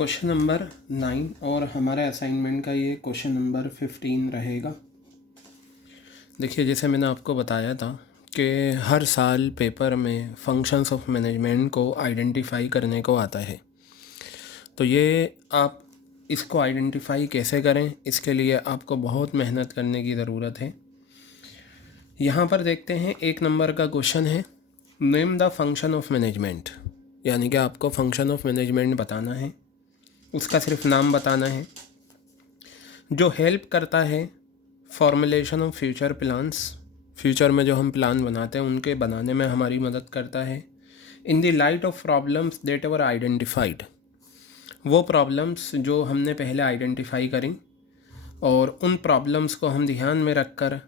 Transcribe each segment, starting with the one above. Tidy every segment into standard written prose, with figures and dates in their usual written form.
Question number 9 और हमारे assignment का ये क्वेश्चन नंबर 15 रहेगा। देखिए, जैसे मैंने आपको बताया था कि हर साल पेपर में फंक्शंस ऑफ मैनेजमेंट को आइडेंटिफाई करने को आता है। तो ये आप इसको आइडेंटिफाई कैसे करें, इसके लिए आपको बहुत मेहनत करने की ज़रूरत है। यहाँ पर देखते हैं, 1 नंबर का क्वेश्चन है, name the function of management. यानी कि आपको फंक्शन ऑफ मैनेजमेंट बताना है, उसका सिर्फ नाम बताना है, जो हेल्प करता है formulation of future plans. Future में जो हम प्लान बनाते हैं उनके बनाने में हमारी मदद करता है। इन the light of problems that were identified, वो प्रॉब्लम्स जो हमने पहले आइडेंटिफाई करी और उन प्रॉब्लम्स को हम ध्यान में रखकर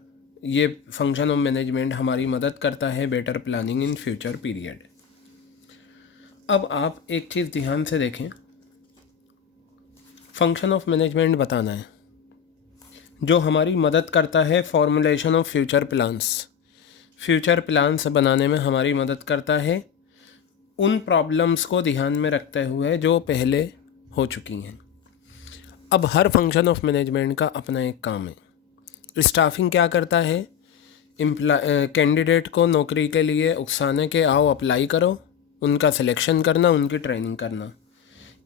ये फंक्शन ऑफ मैनेजमेंट हमारी मदद करता है better planning in future period. अब आप एक चीज़ ध्यान से देखें, फंक्शन ऑफ मैनेजमेंट बताना है जो हमारी मदद करता है formulation of future plans. Future plans बनाने में हमारी मदद करता है उन प्रॉब्लम्स को ध्यान में रखते हुए जो पहले हो चुकी हैं। अब हर फंक्शन ऑफ मैनेजमेंट का अपना एक काम है। स्टाफिंग क्या करता है, कैंडिडेट को नौकरी के लिए उकसाने के आओ अप्लाई करो, उनका सिलेक्शन करना, उनकी ट्रेनिंग करना।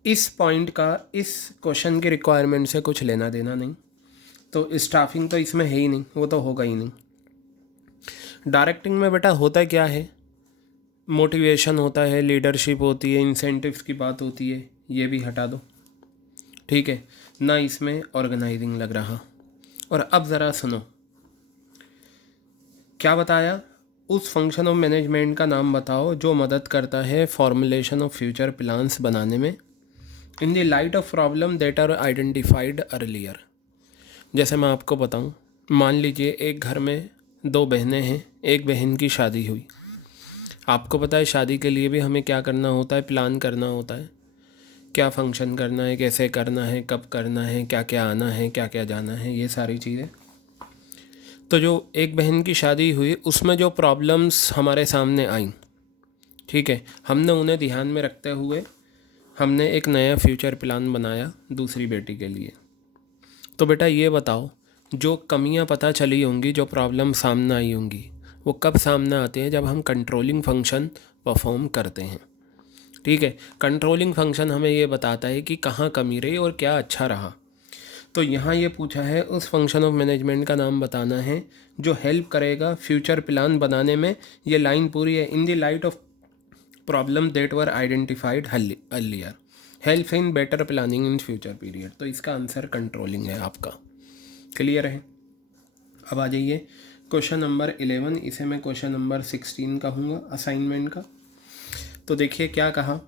इस पॉइंट का इस क्वेश्चन की रिक्वायरमेंट से कुछ लेना देना नहीं, तो स्टाफिंग तो इसमें है ही नहीं, वो तो होगा ही नहीं। डायरेक्टिंग में बेटा होता क्या है, मोटिवेशन होता है, लीडरशिप होती है, इंसेंटिव्स की बात होती है, ये भी हटा दो, ठीक है ना। इसमें ऑर्गेनाइजिंग लग रहा। और अब ज़रा सुनो, क्या बताया, उस फंक्शन ऑफ मैनेजमेंट का नाम बताओ जो मदद करता है फॉर्मुलेशन ऑफ फ्यूचर प्लान्स बनाने में in the light of problem that are identified earlier. जैसे मैं आपको बताऊं, मान लीजिए एक घर में 2 बहनें हैं, एक बहन की शादी हुई। आपको पता है शादी के लिए भी हमें क्या करना होता है, प्लान करना होता है, क्या फंक्शन करना है, कैसे करना है, कब करना है, क्या क्या आना है, क्या क्या जाना है, ये सारी चीज़ें। तो जो एक बहन की शादी हुई उसमें जो प्रॉब्लम्स हमारे सामने आईं, ठीक है, हमने उन्हें ध्यान में रखते हुए हमने एक नया फ्यूचर प्लान बनाया दूसरी बेटी के लिए। तो बेटा ये बताओ, जो कमियां पता चली होंगी, जो प्रॉब्लम सामने आई होंगी, वो कब सामने आते हैं, जब हम कंट्रोलिंग फंक्शन परफॉर्म करते हैं। ठीक है, कंट्रोलिंग फंक्शन हमें ये बताता है कि कहाँ कमी रही और क्या अच्छा रहा। तो यहाँ ये पूछा है उस फंक्शन ऑफ मैनेजमेंट का नाम बताना है जो हेल्प करेगा फ्यूचर प्लान बनाने में। ये लाइन पूरी है, इन the light of problem that were identified earlier help in better planning in future period. तो इसका आंसर कंट्रोलिंग है आपका। क्लियर है। अब आ जाइए क्वेश्चन नंबर 11, इसे मैं क्वेश्चन नंबर 16 कहूँगा असाइनमेंट का। तो देखिए क्या कहा,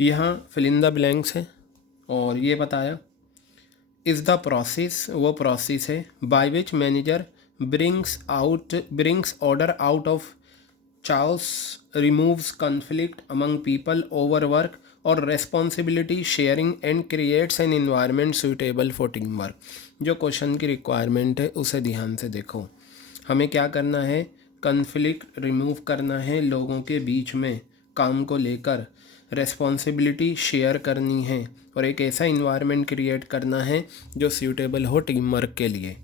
यहाँ फिल इन द ब्लैंक्स है और ये बताया इज़ द प्रोसेस, वो प्रोसेस है by which manager brings order out of chaos, removes conflict among people over work or responsibility sharing and creates an environment suitable for teamwork। जो question की requirement है उसे ध्यान से देखो। हमें क्या करना है, कन्फ्लिक्ट रिमूव करना है लोगों के बीच में काम को लेकर, रेस्पॉन्सिबिलिटी शेयर करनी है और एक ऐसा इन्वायरमेंट क्रिएट करना है जो सूटेबल हो टीम वर्क के लिए।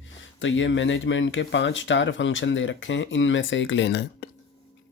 तो ये मैनेजमेंट के 5 स्टार फंक्शन दे रखे हैं, इनमें से एक लेना है।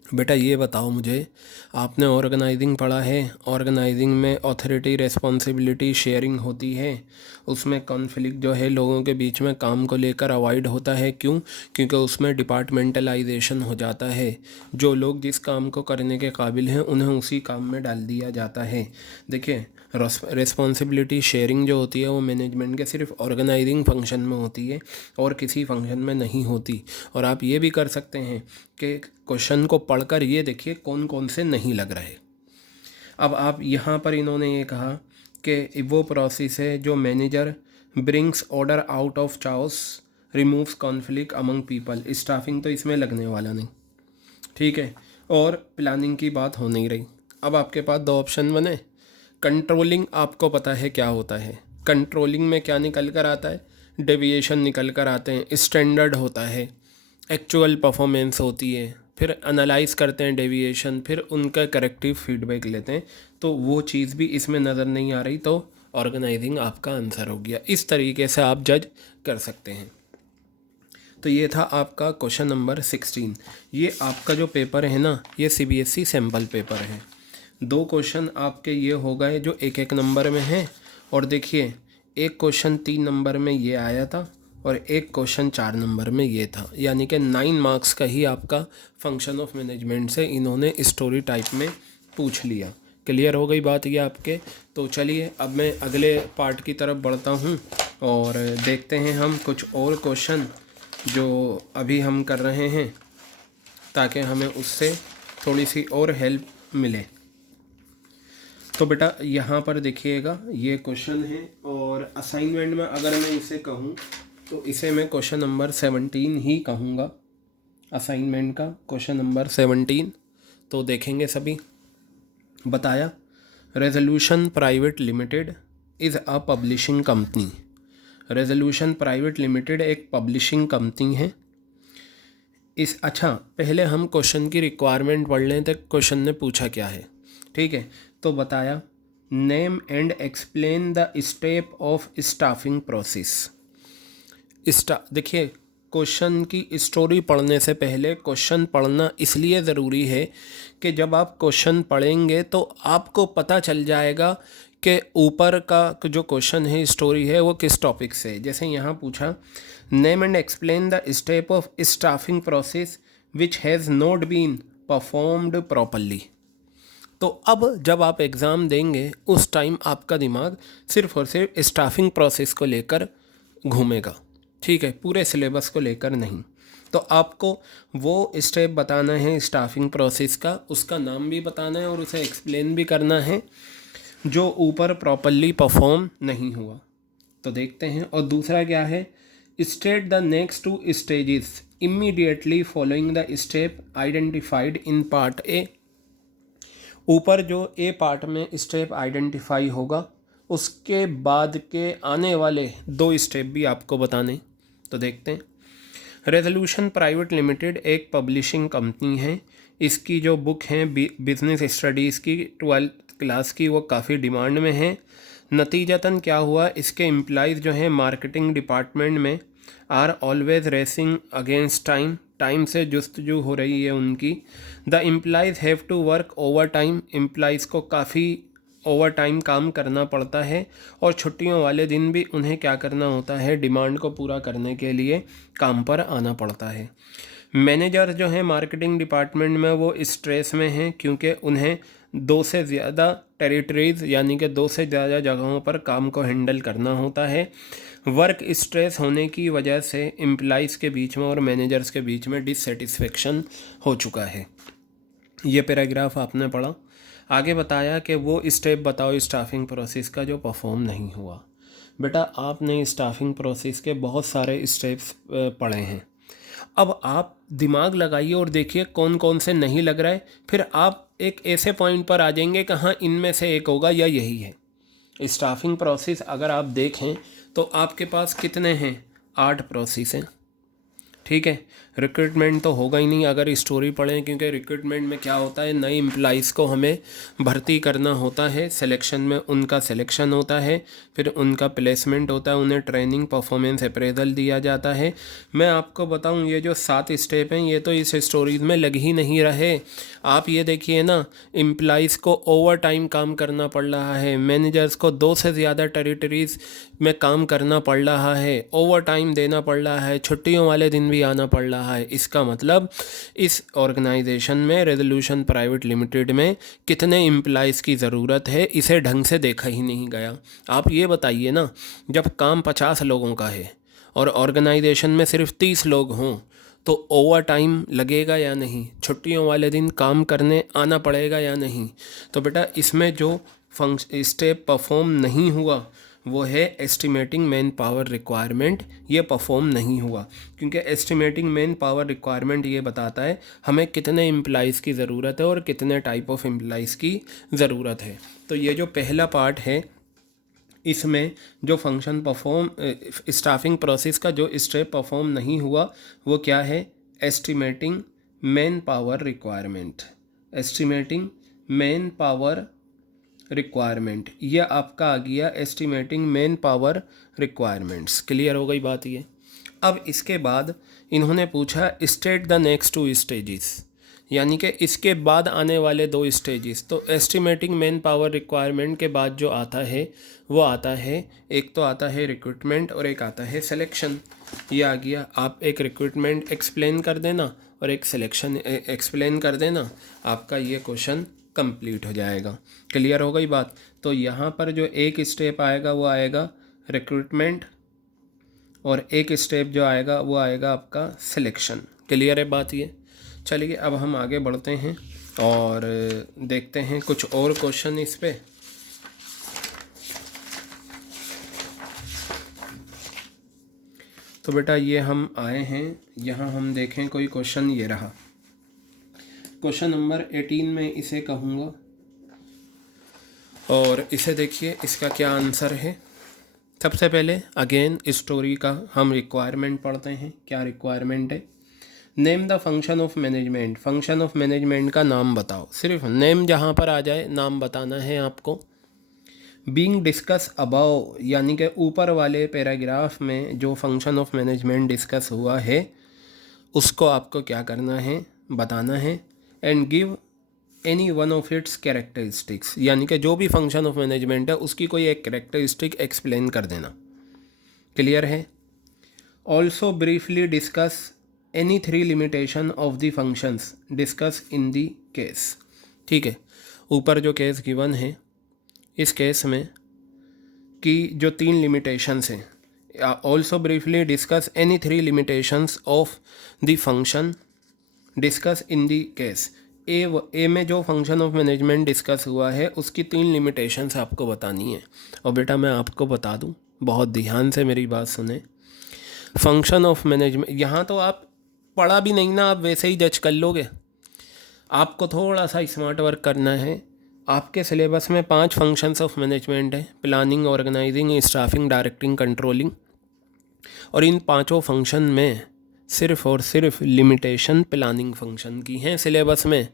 बेटा ये बताओ मुझे, आपने ऑर्गेनाइजिंग पढ़ा है, ऑर्गेनाइजिंग में ऑथोरिटी रेस्पॉन्सिबिलिटी शेयरिंग होती है, उसमें कॉन्फ्लिक्ट जो है लोगों के बीच में काम को लेकर अवॉइड होता है। क्यों? क्योंकि उसमें डिपार्टमेंटलाइजेशन हो जाता है, जो लोग जिस काम को करने के काबिल हैं उन्हें उसी काम में डाल दिया जाता है। देखिए, रेस्पॉन्सिबिलिटी शेयरिंग जो होती है वो मैनेजमेंट के सिर्फ ऑर्गेनाइजिंग फंक्शन में होती है और किसी फंक्शन में नहीं होती। और आप ये भी कर सकते हैं कि क्वेश्चन को पढ़कर ये देखिए कौन कौन से नहीं लग रहे। अब आप यहाँ पर इन्होंने ये कहा कि वो प्रोसेस है जो manager brings order out of chaos, removes conflict among people. Staffing तो इसमें लगने वाला नहीं, ठीक है, और प्लानिंग की बात हो नहीं रही। अब आपके पास 2 ऑप्शन बने। कंट्रोलिंग आपको पता है क्या होता है, कंट्रोलिंग में क्या निकल कर आता है, डेविएशन निकल कर आते हैं, स्टैंडर्ड होता है, एक्चुअल परफॉर्मेंस होती है, फिर एनालाइज करते हैं डेविएशन, फिर उनका करेक्टिव फीडबैक लेते हैं, तो वो चीज़ भी इसमें नज़र नहीं आ रही, तो ऑर्गेनाइजिंग आपका आंसर हो गया। इस तरीके से आप जज कर सकते हैं। तो ये था आपका क्वेश्चन नंबर 16। ये आपका जो पेपर है ना, ये CBSE सैम्पल पेपर है। 2 क्वेश्चन आपके ये हो गए जो 1-1 नंबर में हैं, और देखिए एक क्वेश्चन 3 नंबर में ये आया था और एक क्वेश्चन 4 नंबर में ये था, यानी कि 9 मार्क्स का ही आपका फंक्शन ऑफ मैनेजमेंट से इन्होंने स्टोरी टाइप में पूछ लिया। क्लियर हो गई बात ये आपके। तो चलिए अब मैं अगले पार्ट की तरफ बढ़ता हूँ और देखते हैं हम कुछ और क्वेश्चन जो अभी हम कर रहे हैं, ताकि हमें उससे थोड़ी सी और हेल्प मिले। तो बेटा यहाँ पर देखिएगा ये क्वेश्चन है, और असाइनमेंट में अगर मैं इसे कहूँ तो इसे मैं क्वेश्चन नंबर 17 ही कहूँगा, असाइनमेंट का क्वेश्चन नंबर 17। तो देखेंगे सभी। बताया resolution private limited is a publishing company. Resolution private limited एक पब्लिशिंग कंपनी है। अच्छा पहले हम क्वेश्चन की रिक्वायरमेंट पढ़ लें, तो क्वेश्चन ने पूछा क्या है, ठीक है। तो बताया name and explain the step of staffing process. देखिए क्वेश्चन की स्टोरी पढ़ने से पहले क्वेश्चन पढ़ना इसलिए ज़रूरी है कि जब आप क्वेश्चन पढ़ेंगे तो आपको पता चल जाएगा कि ऊपर का जो क्वेश्चन है, स्टोरी है, वो किस टॉपिक से है। जैसे यहाँ पूछा name and explain the step of staffing process which has not been performed properly. तो अब जब आप एग्ज़ाम देंगे उस टाइम आपका दिमाग सिर्फ और सिर्फ स्टाफिंग प्रोसेस को लेकर घूमेगा, ठीक है, पूरे सिलेबस को लेकर नहीं। तो आपको वो स्टेप बताना है स्टाफिंग प्रोसेस का, उसका नाम भी बताना है और उसे एक्सप्लेन भी करना है जो ऊपर प्रॉपरली परफॉर्म नहीं हुआ। तो देखते हैं। और दूसरा क्या है, state the next 2 stages immediately following the step identified in part A. ऊपर जो ए पार्ट में स्टेप आइडेंटिफाई होगा उसके बाद के आने वाले 2 स्टेप भी आपको बताने। तो देखते हैं। रेजोल्यूशन प्राइवेट लिमिटेड एक पब्लिशिंग कंपनी है। इसकी जो बुक हैं बिजनेस स्टडीज़ की 12th क्लास की, वो काफ़ी डिमांड में है। नतीजतन क्या हुआ, इसके एम्प्लॉइज़ जो हैं मार्केटिंग डिपार्टमेंट में are always racing against time, time से जुस्तजू हो रही है उनकी। The employees have to work over time, employees को काफ़ी ओवर टाइम काम करना पड़ता है, और छुट्टियों वाले दिन भी उन्हें क्या करना होता है, डिमांड को पूरा करने के लिए काम पर आना पड़ता है। मैनेजर जो हैं मार्केटिंग डिपार्टमेंट में वो स्ट्रेस में हैं, क्योंकि उन्हें 2 से ज़्यादा टेरिटरीज़ यानी कि 2 से ज़्यादा जगहों पर काम को हैंडल करना होता है। वर्क स्ट्रेस होने की वजह से एम्प्लॉइज़ के बीच में और मैनेजर्स के बीच में डिससेटिस्फेक्शन हो चुका है। ये पैराग्राफ आपने पढ़ा। आगे बताया कि वो स्टेप बताओ स्टाफिंग प्रोसेस का जो परफॉर्म नहीं हुआ। बेटा आपने स्टाफिंग प्रोसेस के बहुत सारे स्टेप्स पढ़े हैं। अब आप दिमाग लगाइए और देखिए कौन कौन से नहीं लग रहा है, फिर आप एक ऐसे पॉइंट पर आ जाएंगे कि हाँ इनमें से एक होगा या यही है। स्टाफिंग प्रोसेस अगर आप देखें तो आपके पास कितने हैं, 8 प्रोसेस हैं, ठीक है। रिक्रूटमेंट तो होगा ही नहीं अगर स्टोरी पढ़ें, क्योंकि रिक्रूटमेंट में क्या होता है, नए एम्प्लॉइज़ को हमें भर्ती करना होता है, सिलेक्शन में उनका सिलेक्शन होता है, फिर उनका प्लेसमेंट होता है, उन्हें ट्रेनिंग परफॉर्मेंस अप्रेजल दिया जाता है। मैं आपको बताऊं ये जो 7 स्टेप हैं ये तो इस स्टोरीज़ में लग ही नहीं रहे। आप ये देखिए ना, एम्प्लॉइज़ को ओवर टाइम काम करना पड़ रहा है, मैनेजर्स को 2 से ज़्यादा टेरिटरीज़ में काम करना पड़ रहा है, ओवर टाइम देना पड़ रहा है, छुट्टियों वाले दिन भी आना पड़ रहा है। इसका मतलब इस ऑर्गेनाइजेशन में रेजोल्यूशन प्राइवेट लिमिटेड में कितने एम्प्लॉइज़ की ज़रूरत है, इसे ढंग से देखा ही नहीं गया। आप ये बताइए ना, जब काम 50 लोगों का है और ऑर्गेनाइजेशन में सिर्फ 30 लोग हों तो ओवर टाइम लगेगा या नहीं, छुट्टियों वाले दिन काम करने आना पड़ेगा या नहीं। तो बेटा इसमें जो स्टेप परफॉर्म नहीं हुआ वो है एस्टिमेटिंग मैन पावर रिक्वायरमेंट। ये परफॉर्म नहीं हुआ, क्योंकि एस्टिमेटिंग मैन पावर रिक्वायरमेंट ये बताता है हमें कितने एम्प्लॉइज़ की ज़रूरत है और कितने टाइप ऑफ एम्प्लॉइज़ की ज़रूरत है। तो ये जो पहला पार्ट है इसमें जो फंक्शन परफॉर्म स्टाफिंग प्रोसेस का जो स्टेप परफॉर्म नहीं हुआ वो क्या है, estimating man power requirement, estimating man power requirement, ये आपका आ गया estimating man power requirements. Clear हो गई बात ये। अब इसके बाद इन्होंने पूछा स्टेट द नेक्स्ट 2 स्टेजेस, यानी कि इसके बाद आने वाले 2 स्टेजेस। तो एस्टिमेटिंग मैन पावर रिक्वायरमेंट के बाद जो आता है वो आता है, एक तो आता है रिक्रूटमेंट और एक आता है सिलेक्शन। ये आ गया, आप एक रिक्रूटमेंट एक्सप्लेन कर देना और एक सिलेक्शन एक्सप्लेन कर देना, आपका ये क्वेश्चन कंप्लीट हो जाएगा। क्लियर हो गई बात। तो यहाँ पर जो एक स्टेप आएगा वो आएगा रिक्रूटमेंट और एक स्टेप जो आएगा वो आएगा आपका सिलेक्शन। क्लियर है बात ये। चलिए अब हम आगे बढ़ते हैं और देखते हैं कुछ और क्वेश्चन इस पे। तो बेटा ये हम आए हैं यहाँ, हम देखें कोई क्वेश्चन, ये रहा क्वेश्चन नंबर 18 में इसे कहूँगा और इसे देखिए इसका क्या आंसर है। सबसे पहले अगेन स्टोरी का हम रिक्वायरमेंट पढ़ते हैं। क्या रिक्वायरमेंट है? Name the function of management, function of management का नाम बताओ। सिर्फ नेम जहाँ पर आ जाए नाम बताना है आपको। बीइंग डिस्कस अबाव, यानी कि ऊपर वाले पैराग्राफ में जो फंक्शन ऑफ मैनेजमेंट डिस्कस हुआ है उसको आपको क्या करना है, बताना है। And give any one of its characteristics, यानी कि जो भी फंक्शन ऑफ मैनेजमेंट है उसकी कोई एक कैरेक्टरिस्टिक एक्सप्लेन कर देना। क्लियर है। Also briefly discuss any 3 limitation of the functions discuss in the case. ठीक है, ऊपर जो केस गिवन है इस केस में कि जो 3 लिमिटेशंस हैं, also briefly discuss any 3 limitations of the function discuss in the case. A में जो फंक्शन ऑफ मैनेजमेंट डिस्कस हुआ है उसकी 3 लिमिटेशंस आपको बतानी है। और बेटा मैं आपको बता दूं, बहुत ध्यान से मेरी बात सुने। फंक्शन ऑफ मैनेजमेंट यहाँ तो आप पढ़ा भी नहीं ना, आप वैसे ही जज कर लोगे। आपको थोड़ा सा स्मार्ट वर्क करना है। आपके सिलेबस में 5 फंक्शंस ऑफ मैनेजमेंट है, planning, organising, staffing, directing, controlling. और इन 5 फंक्शन में सिर्फ और सिर्फ लिमिटेशन प्लानिंग फंक्शन की हैं सिलेबस में।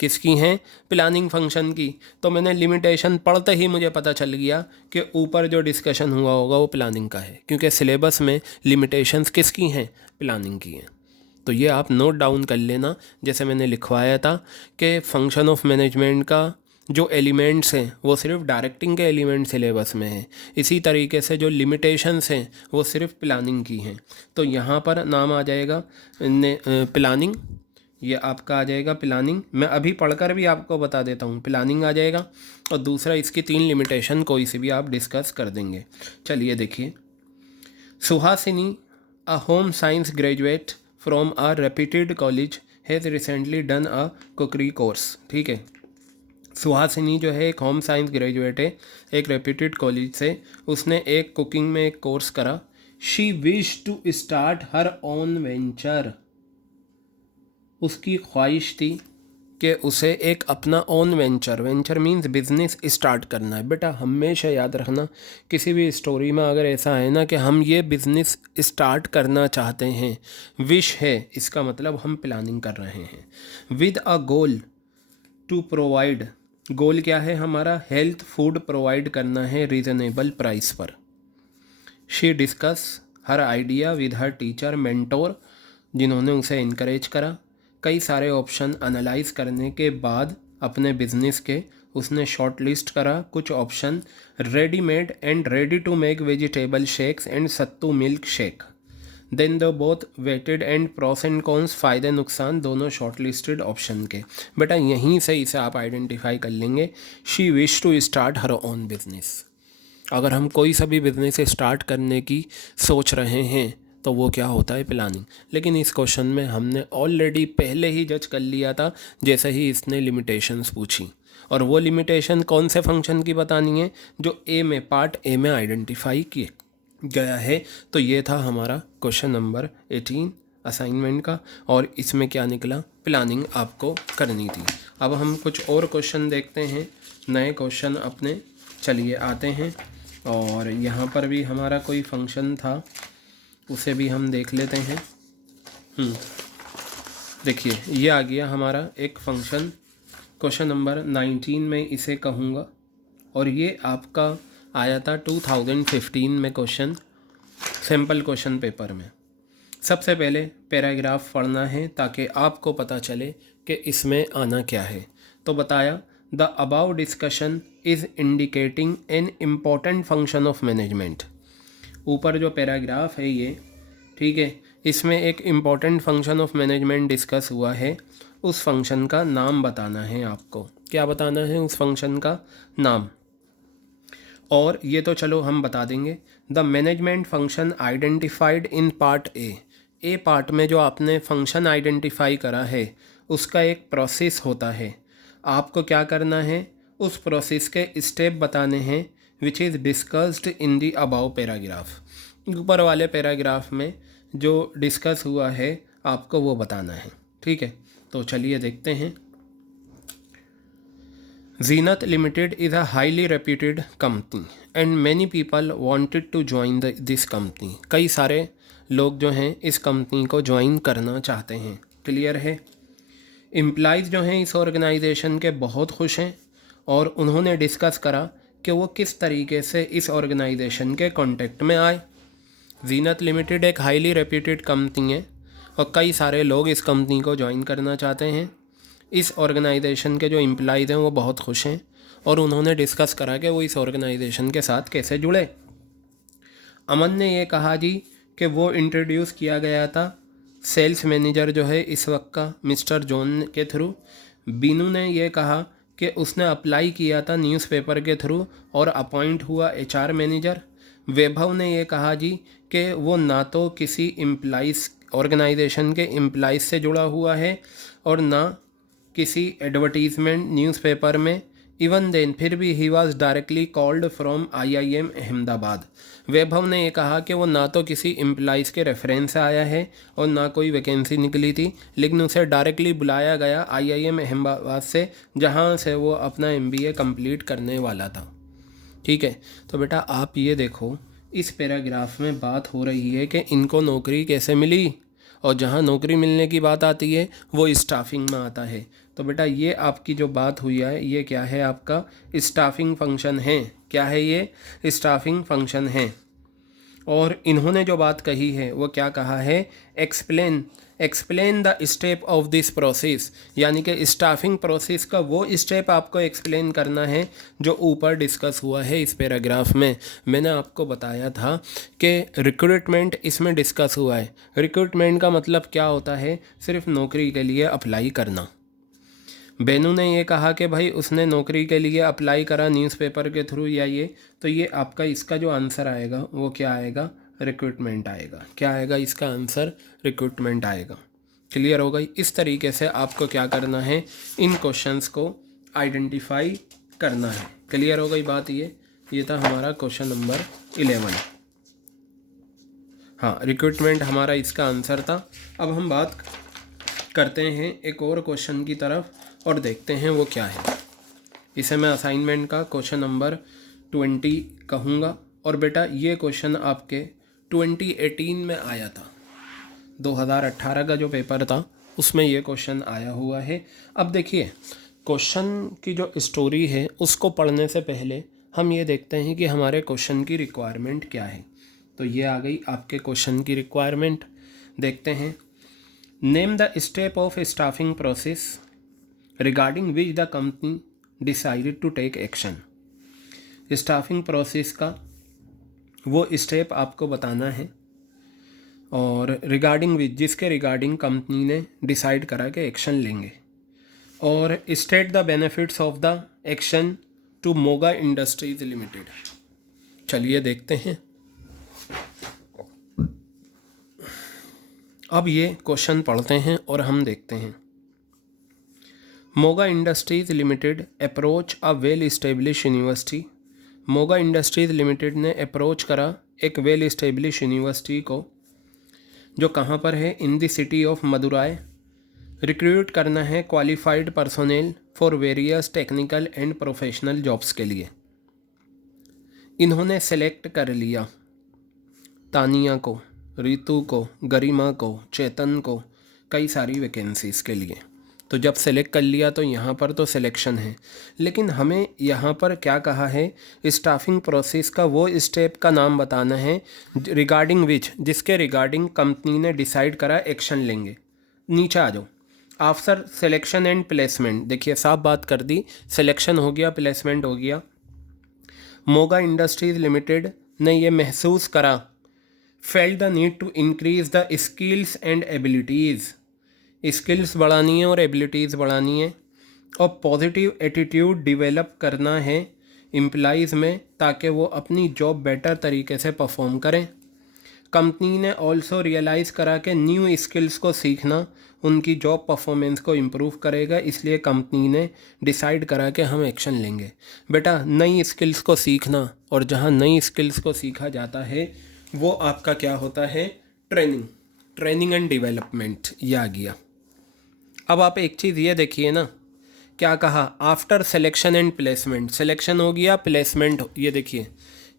किसकी हैं? प्लानिंग फंक्शन की। तो मैंने लिमिटेशन पढ़ते ही मुझे पता चल गया कि ऊपर जो डिस्कशन हुआ होगा वो प्लानिंग का है, क्योंकि सिलेबस में लिमिटेशंस किसकी हैं? प्लानिंग की हैं। तो ये आप नोट डाउन कर लेना, जैसे मैंने लिखवाया था कि फंक्शन ऑफ मैनेजमेंट का जो एलिमेंट्स हैं वो सिर्फ डायरेक्टिंग के एलिमेंट सिलेबस में हैं, इसी तरीके से जो लिमिटेशंस हैं वो सिर्फ प्लानिंग की हैं। तो यहाँ पर नाम आ जाएगा प्लानिंग, ये आपका आ जाएगा प्लानिंग। मैं अभी पढ़कर भी आपको बता देता हूँ, प्लानिंग आ जाएगा। और दूसरा इसकी 3 लिमिटेशन कोई सी भी आप डिस्कस कर देंगे। चलिए देखिए, Suhasini a home science graduate from a reputed college has recently done a cookery course. ठीक है, सुहासिनी जो है एक होम साइंस ग्रेजुएट है एक रेप्यूटेड कॉलेज से, उसने एक कुकिंग में एक कोर्स करा। She wish to start her own venture, उसकी ख्वाहिश थी कि उसे एक अपना own venture, venture means business start करना है। बेटा हमेशा याद रखना, किसी भी स्टोरी में अगर ऐसा है ना कि हम ये बिज़नेस स्टार्ट करना चाहते हैं, विश है, इसका मतलब हम प्लानिंग कर रहे हैं। With a goal to provide, goal क्या है हमारा? हेल्थ फूड प्रोवाइड करना है रीज़नेबल प्राइस पर। She discuss her idea with her teacher mentor, जिन्होंने उसे इनकरेज करा। कई सारे ऑप्शन एनालाइज करने के बाद अपने बिजनेस के उसने शॉर्ट लिस्ट करा कुछ option, readymade and ready to make vegetable shakes and sattu milk shake. Then the both weighted and pros and cons, फ़ायदे नुकसान दोनों शॉर्ट लिस्टेड ऑप्शन के। बेटा यहीं से इसे आप आइडेंटिफाई कर लेंगे। She wish to start her own business. अगर हम कोई सा भी बिजनेस स्टार्ट करने की सोच रहे हैं तो वो क्या होता है? प्लानिंग। लेकिन इस क्वेश्चन में हमने ऑलरेडी पहले ही जज कर लिया था जैसे ही इसने लिमिटेशंस पूछी, और वो लिमिटेशन कौन से फंक्शन की बतानी है? जो ए में, पार्ट ए में आइडेंटिफाई किए गया है। तो ये था हमारा क्वेश्चन नंबर 18 असाइनमेंट का, और इसमें क्या निकला? प्लानिंग आपको करनी थी। अब हम कुछ और क्वेश्चन देखते हैं, नए क्वेश्चन अपने। चलिए आते हैं, और यहाँ पर भी हमारा कोई फंक्शन था, उसे भी हम देख लेते हैं। देखिए ये आ गया हमारा एक फंक्शन, क्वेश्चन नंबर 19 में इसे कहूँगा, और ये आपका आया था 2015 में क्वेश्चन, सैम्पल क्वेश्चन पेपर में। सबसे पहले पैराग्राफ पढ़ना है ताकि आपको पता चले कि इसमें आना क्या है। तो बताया, the above discussion is indicating an important function of management. ऊपर जो पैराग्राफ है ये, ठीक है, इसमें एक important function of management discuss हुआ है। उस फंक्शन का नाम बताना है आपको। क्या बताना है? उस फंक्शन का नाम। और ये तो चलो हम बता देंगे। The management function identified in part A part में जो आपने फंक्शन आइडेंटिफाई करा है उसका एक प्रोसेस होता है। आपको क्या करना है? उस प्रोसेस के स्टेप बताने हैं which is discussed in the above paragraph. ऊपर वाले पैराग्राफ में जो डिस्कस हुआ है आपको वो बताना है। ठीक है, तो चलिए देखते हैं। Zenith Limited is a highly reputed company and many people wanted to join this company. कई सारे लोग जो हैं इस कंपनी को ज्वाइन करना चाहते हैं। क्लियर है? एम्प्लॉइज़ जो हैं इस ऑर्गेनाइजेशन के बहुत खुश हैं और उन्होंने डिस्कस करा कि वो किस तरीके से इस ऑर्गेनाइजेशन के कांटेक्ट में आए। जीनत लिमिटेड एक हाईली रेप्यूटेड कंपनी है और कई सारे लोग इस कंपनी को ज्वाइन करना चाहते हैं। इस ऑर्गेनाइजेशन के जो एम्प्लॉइज़ हैं वो बहुत खुश हैं और उन्होंने डिस्कस करा कि वो इस ऑर्गेनाइजेशन के साथ कैसे जुड़े। अमन ने ये कहा जी कि वो इंट्रोड्यूस किया गया था सेल्स मैनेजर जो है इस वक्त का मिस्टर जॉन के थ्रू। बीनू ने ये कहा कि उसने अप्लाई किया था न्यूज़पेपर के थ्रू और अपॉइंट हुआ एचआर मैनेजर। वैभव ने ये कहा जी कि वो ना तो किसी एम्प्लॉइज़ ऑर्गेनाइजेशन के एम्प्लॉइज़ से जुड़ा हुआ है और ना किसी एडवर्टीज़मेंट न्यूज़पेपर में। इवन देन फिर भी he was directly called from IIM Ahmedabad. Vaibhav ने ये कहा कि वो ना तो किसी एम्प्लॉइज़ के रेफरेंस से आया है और ना कोई वैकेंसी निकली थी, लेकिन उसे डायरेक्टली बुलाया गया IIM अहमदाबाद से, जहाँ से वो अपना MBA कंप्लीट करने वाला था। ठीक है, तो बेटा आप ये देखो, इस पैराग्राफ में बात हो रही है कि इनको नौकरी कैसे मिली, और जहाँ नौकरी मिलने की बात आती है वो स्टाफिंग में आता है। तो बेटा ये आपकी जो बात हुई है ये क्या है? आपका स्टाफिंग फंक्शन है। क्या है ये? स्टाफिंग फंक्शन है। और इन्होंने जो बात कही है वो क्या कहा है? Explain the step of this process, यानी कि स्टाफिंग प्रोसेस का वो स्टेप आपको एक्सप्लेन करना है जो ऊपर डिस्कस हुआ है इस पैराग्राफ में। मैंने आपको बताया था कि रिक्रूटमेंट इसमें डिस्कस हुआ है। रिक्रूटमेंट का मतलब क्या होता है? सिर्फ नौकरी के लिए अप्लाई करना। बेनू ने ये कहा कि भाई उसने नौकरी के लिए अप्लाई करा न्यूज़पेपर के थ्रू या ये, तो ये आपका इसका जो आंसर आएगा वो क्या आएगा? रिक्रूटमेंट आएगा। क्या आएगा इसका आंसर? रिक्रूटमेंट आएगा। क्लियर हो गई? इस तरीके से आपको क्या करना है? इन क्वेश्चंस को आइडेंटिफाई करना है। क्लियर हो गई बात? ये था हमारा क्वेश्चन नंबर 11। हाँ, रिक्रूटमेंट हमारा इसका आंसर था। अब हम बात करते हैं एक और क्वेश्चन की तरफ और देखते हैं वो क्या है। इसे मैं असाइनमेंट का क्वेश्चन नंबर 20 कहूँगा। और बेटा ये क्वेश्चन आपके 2018 में आया था। 2018 का जो पेपर था उसमें ये क्वेश्चन आया हुआ है। अब देखिए, क्वेश्चन की जो स्टोरी है उसको पढ़ने से पहले हम ये देखते हैं कि हमारे क्वेश्चन की रिक्वायरमेंट क्या है। तो ये आ गई आपके क्वेश्चन की रिक्वायरमेंट। देखते हैं। Name the step of staffing process regarding which the company decided to take action. Staffing process का वो स्टेप आपको बताना है और रिगार्डिंग विच, जिसके रिगार्डिंग कंपनी ने डिसाइड करा कि एक्शन लेंगे। और state the benefits of the action to Moga industries limited. चलिए देखते हैं। अब ये क्वेश्चन पढ़ते हैं और हम देखते हैं। Moga industries limited approach a well establish university. Moga industries limited ने अप्रोच करा एक वेल इस्टेब्लिश यूनिवर्सिटी को, जो कहाँ पर है? In the city of Madurai. Recruit करना है qualified personnel for various technical and professional jobs के लिए। इन्होंने सेलेक्ट कर लिया तानिया को, रितु को, गरिमा को, चेतन को, कई सारी वैकेंसीज़ के लिए। तो जब सेलेक्ट कर लिया तो यहाँ पर तो सिलेक्शन है, लेकिन हमें यहाँ पर क्या कहा है, स्टाफिंग प्रोसेस का वो स्टेप का नाम बताना है रिगार्डिंग विच, जिसके रिगार्डिंग कंपनी ने डिसाइड करा एक्शन लेंगे। नीचे आ जाओ। आफ्टर सिलेक्शन एंड प्लेसमेंट, देखिए साफ बात कर दी, सिलेक्शन हो गया, प्लेसमेंट हो गया। मोगा इंडस्ट्रीज लिमिटेड ने ये महसूस करा, felt the need to increase the skills and abilities, skills बढ़ानी है और एबिलिटीज़ बढ़ानी है, और पॉजिटिव एटीट्यूड डेवलप करना है एम्प्लॉइज़ में, ताकि वो अपनी जॉब बेटर तरीके से परफॉर्म करें। कंपनी ने ऑल्सो रियलाइज़ करा कि न्यू स्किल्स को सीखना उनकी जॉब परफॉर्मेंस को इम्प्रूव करेगा, इसलिए कंपनी ने डिसाइड करा कि हम एक्शन लेंगे। बेटा नई स्किल्स को सीखना, और जहाँ नई स्किल्स को सीखा जाता है वो आपका क्या होता है, ट्रेनिंग एंड डेवलपमेंट, ये आ गया। अब आप एक चीज़ ये देखिए ना, क्या कहा, after selection and placement, selection हो गया, प्लेसमेंट, ये देखिए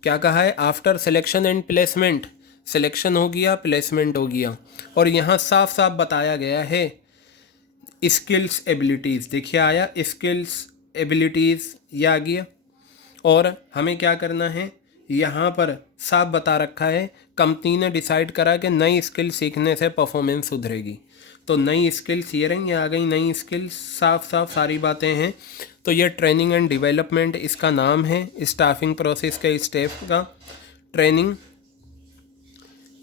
क्या कहा है, after selection and placement, selection हो गया, प्लेसमेंट हो गया, और यहाँ साफ साफ बताया गया है स्किल्स एबिलिटीज़, देखिए आया स्किल्स एबिलिटीज़, ये आ गया। और हमें क्या करना है, यहाँ पर साफ बता रखा है, कंपनी ने डिसाइड करा कि नई स्किल सीखने से परफॉर्मेंस सुधरेगी। तो नई स्किल्स ये रही, आ गई नई स्किल्स, साफ साफ सारी बातें हैं। तो ये ट्रेनिंग एंड डेवलपमेंट इसका नाम है, स्टाफिंग प्रोसेस के स्टेप का ट्रेनिंग,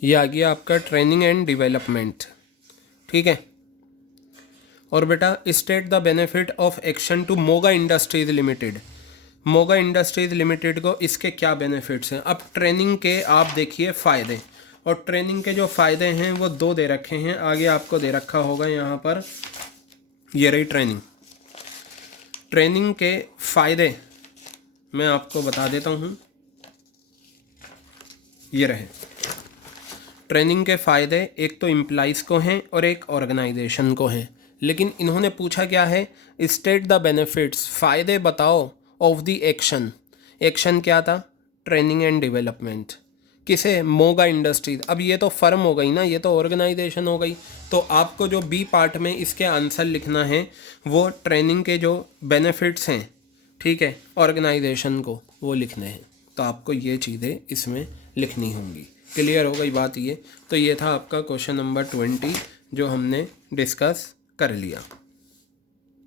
ये आ गया आपका ट्रेनिंग एंड डेवलपमेंट, ठीक है। और बेटा state the benefit of action to Moga industries limited, Moga industries limited को इसके क्या बेनिफिट्स हैं। अब ट्रेनिंग के आप देखिए फ़ायदे, और ट्रेनिंग के जो फ़ायदे हैं वो 2 दे रखे हैं, आगे आपको दे रखा होगा यहाँ पर, ये रही ट्रेनिंग के फ़ायदे मैं आपको बता देता हूँ, ये रहे ट्रेनिंग के फ़ायदे, एक तो एम्प्लॉइज़ को हैं और एक ऑर्गेनाइजेशन को हैं। लेकिन इन्होंने पूछा क्या है, स्टेट द बेनिफिट्स, फ़ायदे बताओ ऑफ द एक्शन, एक्शन क्या था, ट्रेनिंग एंड डेवलपमेंट, किसे, मोगा इंडस्ट्रीज। अब ये तो फर्म हो गई ना, ये तो ऑर्गेनाइजेशन हो गई। तो आपको जो बी पार्ट में इसके आंसर लिखना है वो ट्रेनिंग के जो बेनिफिट्स हैं, ठीक है, ऑर्गेनाइजेशन को वो लिखने हैं। तो आपको ये चीज़ें इसमें लिखनी होंगी। क्लियर हो गई बात ये। तो ये था आपका क्वेश्चन नंबर 20 जो हमने डिस्कस कर लिया।